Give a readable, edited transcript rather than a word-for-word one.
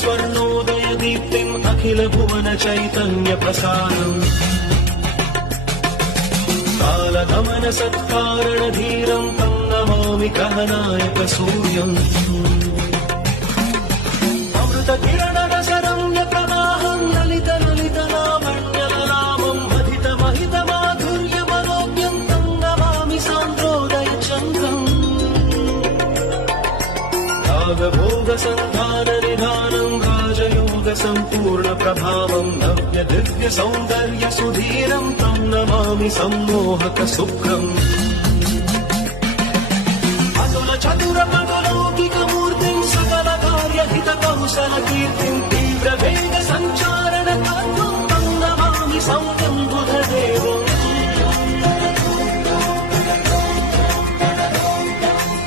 स्वर्णोदय दीप्तिम् अखिल भुवन चैतन्य प्रसारम् कालगमन सत्कारण धीरम् तं नमामि कहनायक सूर्यम् अमृत किरण रसरम्य प्रवाहम् ललित ललित लावण्यललामम् अधित महित माधुर्य मनोज्ञम् तं नमामि सान्द्रोदय चन्द्रम् भोग संधान निधानम् राजयोग सम्पूर्ण प्रभावम् नव्य दिव्य सौन्दर्य सुधीरम् तं नमामि सम्मोहक शुक्रम् अतुल चतुर पटलौकिक मूर्तिम् सकल कार्य हित कौशल